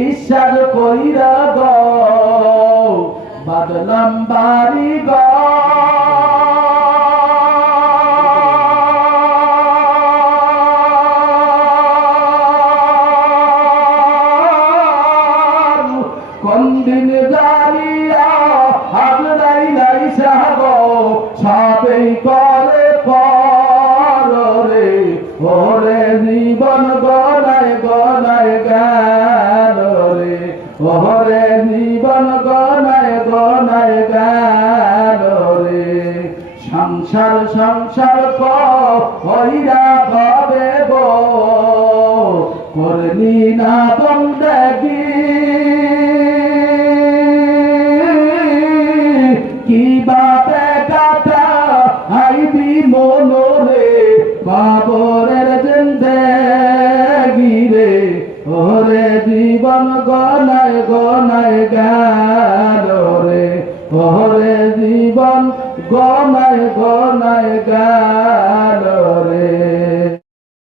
ঈশ্বর কইরা গো বাদলাম বাড়ি গো কোন দিন জানিয়া হাজরাই নাই সাগো সবেই করে পরে ওরে জীবন গনায় গনায় গেল রে ওরে জীবন গনায় গনায় গেল রে সংসার সংসার কইরা ভাবে গো করলি না বন্দেগি কিভাবে কাটা আইবি মনোরে বাবরের জিন্দেগি রে ওরে জীবন গনায় গনায় গেল রে ওরে জীবন গনায় গনায় গেল